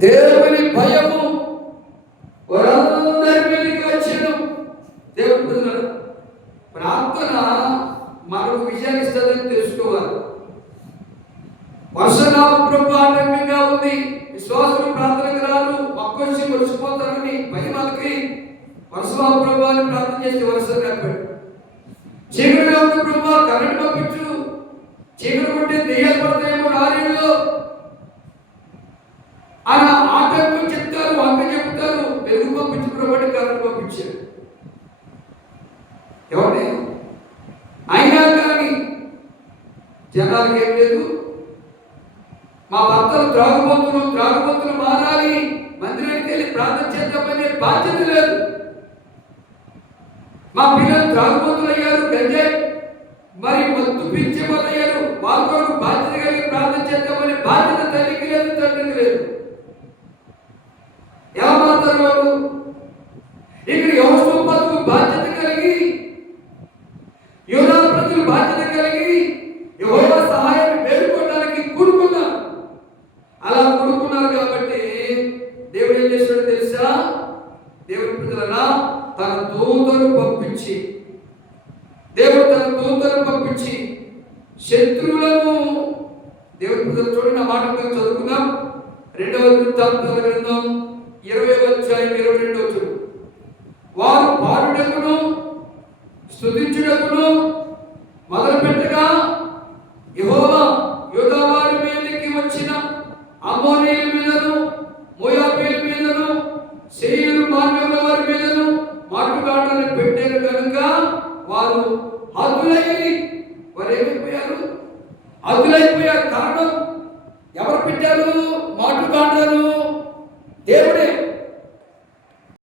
దేవుని భయము వారందరి మీదకి వచ్చాను దేవుడు ప్రార్థన మనకు విజయాన్ని ఇస్తుందని తెలుసుకోవాలి. వర్ష ప్రభు ఆటంకంగా ఉంది. విశ్వాసులు ప్రార్థనకు రాదు మొక్కొచ్చి మరిచిపోతారని భయం వాళ్ళకి వర్షనామ ప్రభు అని ప్రార్థన చేస్తే వర్షం రాపాడు చీకటిగా ఉంది ప్రభు కరెంట్ పంపించు. చీకటి కొట్టే దెయ్యాలు పడతాయేమో లారీలో ఆయన ఆటంకం చెప్తారు అంత చెప్తారు. వెలుగు పంపించు ప్రభుత్వ కరెంట్ పంపించారు. ఎవరి అయినా కానీ జనాలకి ఏం లేదు. మా భర్తలు త్రాగుబోతులు త్రాగుబోతులు మారాలి. మందిరానికి వెళ్ళి ప్రార్థన చేద్దామనే బాధ్యత లేదు. మా పిల్లలు త్రాగుబోతులు అయ్యారు గంజాయి మరి మత్తు పిచ్చే వాళ్ళు అయ్యారు వాళ్ళతో బాధ్యత కలిగి ప్రార్థన చేద్దామనే బాధ్యత తల్లికి లేదు తండ్రికి లేదు ఎలా మారుతారు వాళ్ళు ఇక్కడ యోగోపతులు బాధ్యత కలిగి యోనా ప్రజలు బాధ్యత కలిగి యెహోవా సహాయాన్ని వేడుకోవడానికి కూడుకున్నారు అలా కూడుకున్నారు కాబట్టి దేవుడు ఏం దేవుడి ప్రజలరా తన దూతను పంపించి దేవుడు తన దూతను పంపించి శత్రువులను దేవుడి ప్రజలు చూడండి ఆ మాట చదువుకుందాం. రెండవ వృత్తాంతాల గ్రంథం ఇరవై అధ్యాయం ఇరవై రెండవ చూడు వారు పాడుటకును స్థుతించుటకును మొదలు పెట్టగా మార్గంలో వారి బిడ్డను మార్పుగాటను పెట్టారు కనుక వారు హద్దులయ్యి వారు ఏమైపోయారు హద్దులైపోయారు కారణం ఎవరు పెట్టారు? మాటుగాటను